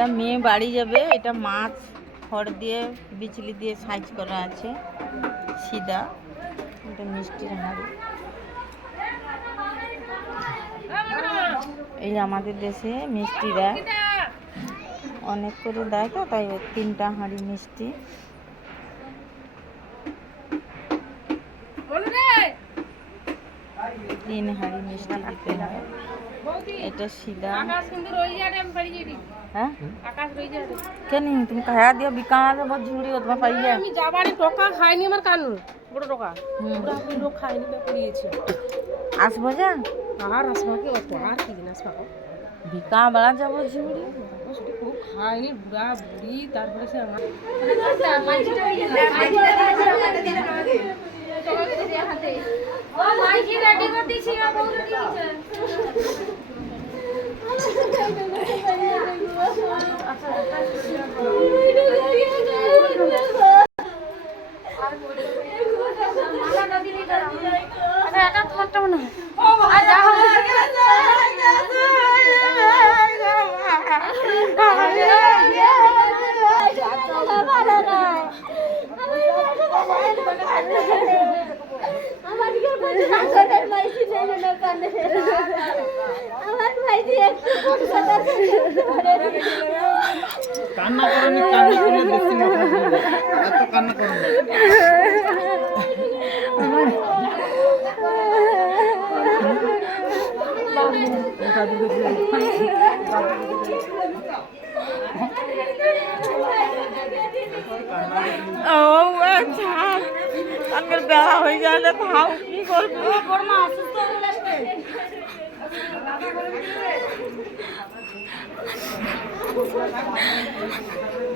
এটা মেয়ে বাড়ি যাবে, এটা মাছ, খড় দিয়ে বিচলি দিয়ে সাইজ করা আছে সিদা এটা মিষ্টির হাড়ি এই আমাদের দেশে মিষ্টিরা অনেক করে দেয় তো, তাই তিনটা হাঁড়ি মিষ্টি। তিন হাঁড়ি মিষ্টি দিতে হয়। এটা সিদা হ্যাঁ? কেন তুমি খায়া দিও বিকাল বহুত ঝুড়ি তোমার পাইয়া। আমি যাবারে টকা খাইনি আমার কানু বড় টকা। আপনি লোক খাইনি পড়িয়েছে আসব যা। আর আসবাকে অত আর কি দিন বিকা বেলা যাব ঝুড়ি। খুব খাইনি বুড়া বুড়ি তারপরে সে আমার আমার ভাই দিয়ে কান্না করনি কান্না করে বেশি এত কান্না করো না। ও আচ্ছা আজকের বেলা হয়ে গেলে খাও কি করব?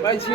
बैठी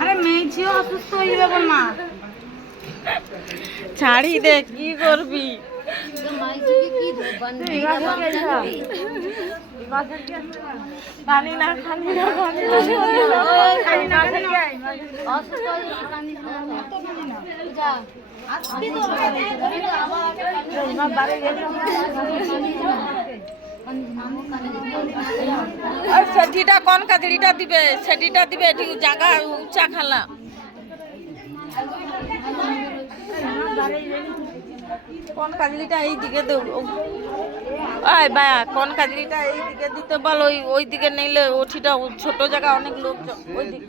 আরে মেয়ে ঝিও অসুস্থ হয়ে যাবে মা। ছাড়ি দে কি করবি? খালি না খালি না খালি না। খালি না কোন কাজড়িটা দিবে? সেটিটা দিবে এটি জায়গা উঁচা খালা। কোন কাজলিটা এই দিকে দে আয় বায়া কোন কাজলিটা এই দিকে দিতে বল ওই ওই দিকে নিলে ওঠিটা ছোট জায়গা অনেক লোক ওই দিক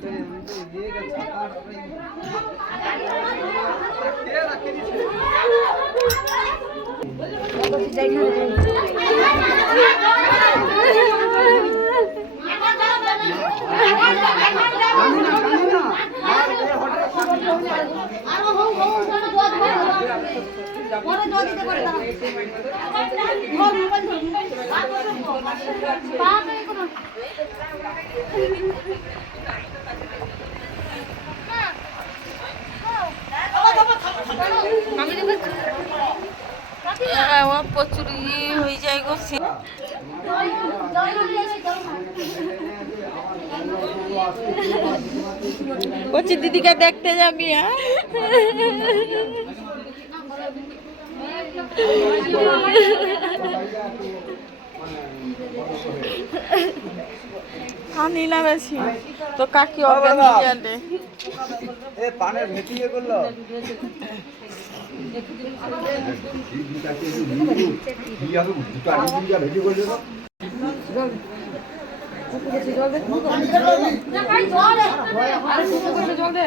আহ, ও প্রচুর ই হয়ে যায় গো বলছি দিদিকে দেখতে যাবি হ্যাঁ? পানি না বেশি তো কাকি অর্গান এ পানের ভেটিয়ে করল? জল দে।